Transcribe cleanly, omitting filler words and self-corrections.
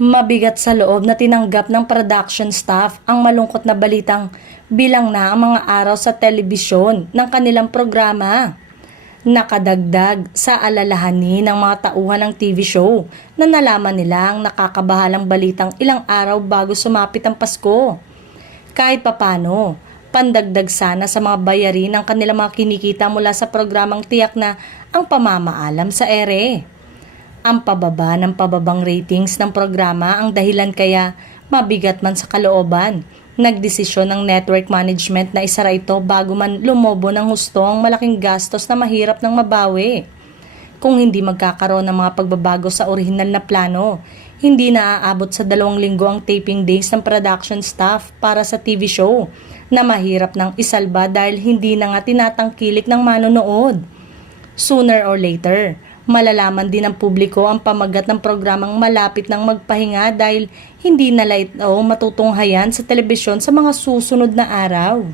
Mabigat sa loob na tinanggap ng production staff ang malungkot na balitang bilang na ang mga araw sa telebisyon ng kanilang programa. Nakadagdag sa alalahanin ng mga tauhan ng TV show na nalaman nila ang nakakabahalang balitang ilang araw bago sumapit ang Pasko. Kahit papano, pandagdag sana sa mga bayarin ang kanilang mga kinikita mula sa programang tiyak na ang pamamaalam sa ere. Ang pababang ratings ng programa ang dahilan kaya mabigat man sa kalooban. Nagdesisyon ng network management na isara ito bago man lumobo ng husto ang malaking gastos na mahirap ng mabawi. Kung hindi magkakaroon ng mga pagbabago sa orihinal na plano, hindi na aabot sa 2 linggo ang taping days ng production staff para sa TV show na mahirap ng isalba dahil hindi na nga tinatangkilik ng manonood. Sooner or later, malalaman din ng publiko ang pamagat ng programang malapit ng magpahinga dahil hindi na ito matutunghayan sa telebisyon sa mga susunod na araw.